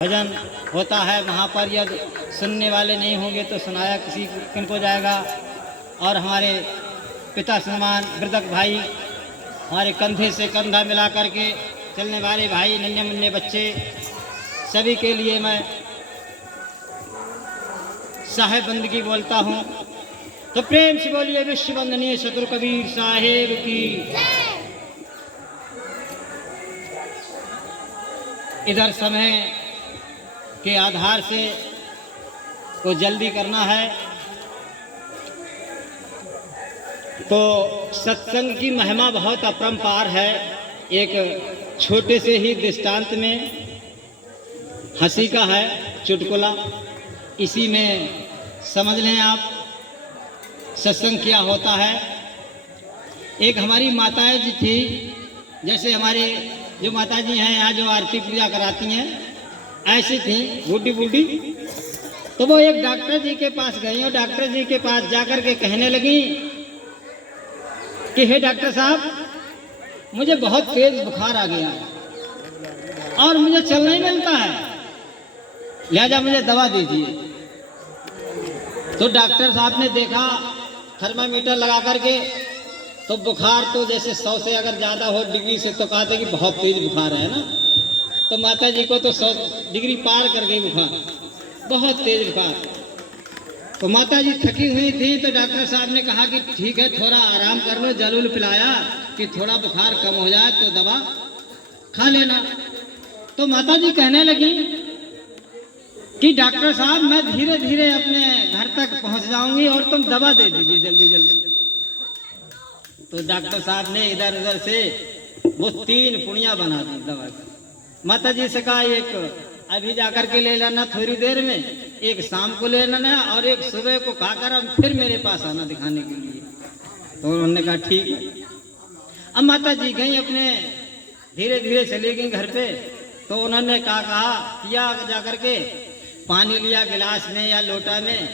भजन होता है वहाँ पर यदि सुनने वाले नहीं होंगे तो सुनाया किसी किनको जाएगा। और हमारे पिता समान वृद्धक भाई, हमारे कंधे से कंधा मिला करके चलने वाले भाई, नन्हे मुन्ने बच्चे, सभी के लिए मैं साहेब बंदगी बोलता हूँ। तो प्रेम से बोलिए विश्व वंदनीय सतगुरु कबीर साहेब की। इधर समय के आधार से को जल्दी करना है, तो सत्संग की महिमा बहुत अपरंपार है। एक छोटे से ही दृष्टांत में हंसी का है चुटकुला, इसी में समझ लें आप सत्संग क्या होता है। एक हमारी माताएं जी थी, जैसे हमारे जो माता जी हैं यहाँ जो आरती पूजा कराती हैं, ऐसी थी बूढ़ी बूढ़ी। तो वो एक डॉक्टर जी के पास गई और डॉक्टर जी के पास जाकर के कहने लगी कि हे डॉक्टर साहब, मुझे बहुत तेज बुखार आ गया और मुझे चल नहीं मिलता है, लिहाजा मुझे दवा दीजिए। तो डॉक्टर साहब ने देखा थर्मामीटर लगा करके, तो बुखार तो जैसे 100 से अगर ज़्यादा हो डिग्री से तो कहते कि बहुत तेज बुखार है ना। तो माता जी को तो 100 डिग्री पार कर गई बुखार, बहुत तेज बुखार। तो माता जी थकी हुई थी, तो डॉक्टर साहब ने कहा कि ठीक है थोड़ा आराम कर लो, जल उल पिलाया कि थोड़ा बुखार कम हो जाए तो दवा खा लेना। तो माता जी कहने लगी कि डॉक्टर साहब मैं धीरे धीरे अपने घर तक पहुंच जाऊंगी और तुम दवा दे दीजिए जल्दी जल्दी। तो डॉक्टर साहब ने इधर उधर से वो 3 पुड़िया बना दी दवा की। माता जी से कहा एक अभी जाकर के ले लेना थोड़ी देर में, एक शाम को ले लेना और एक सुबह को खाकर अब फिर मेरे पास आना दिखाने के लिए। तो उन्होंने कहा ठीक है। अब माता जी गई अपने धीरे धीरे चली गई घर पे। तो उन्होंने कहा किया जाकर के पानी लिया गिलास में या लोटा में,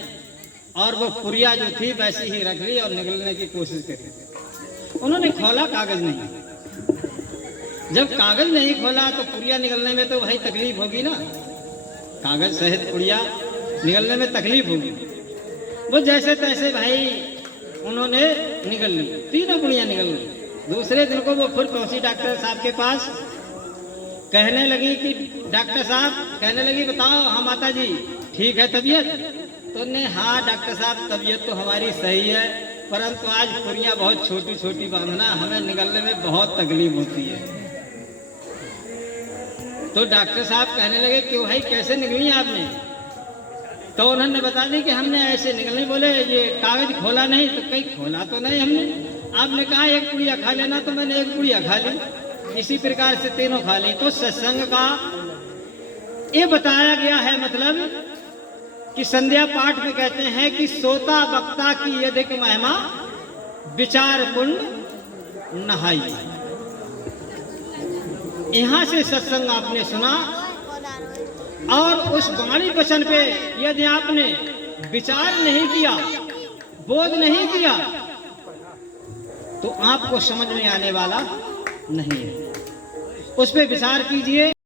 और वो पुड़िया जो थी वैसी ही रख ली और निकलने की कोशिश करी। उन्होंने खोला, कागज नहीं। जब कागज नहीं खोला तो पुड़िया निकलने में तो भाई तकलीफ होगी ना, कागज सहित पुड़िया निकलने में तकलीफ होगी। वो जैसे तैसे भाई उन्होंने निकल ली, 3 पुड़िया निकल ली। दूसरे दिन को वो फिर पहुंची डॉक्टर साहब के पास, कहने लगी कि डॉक्टर साहब, कहने लगी बताओ हाँ माता जी ठीक है तबीयत? तो ने हाँ डॉक्टर साहब तबीयत तो हमारी सही है, परंतु आज पुड़िया बहुत छोटी छोटी बांधना, हमें निकलने में बहुत तकलीफ होती है। तो डॉक्टर साहब कहने लगे कि भाई कैसे निकली आपने? तो उन्होंने बता दी कि हमने ऐसे निकलने। बोले ये कागज खोला नहीं? तो कहीं खोला तो नहीं हमने, आपने कहा एक पुड़िया खा लेना, तो मैंने एक पुड़िया खा ली, इसी प्रकार से 3 खा ली। तो सत्संग का ये बताया गया है, मतलब कि संध्या पाठ में कहते हैं कि सोता वक्ता की यदिक महिमा, विचार कुंड नहाई। यहाँ से सत्संग आपने सुना और उस वाणी वचन पे यदि आपने विचार नहीं किया, बोध नहीं किया, तो आपको समझ में आने वाला नहीं है। उस पे विचार कीजिए।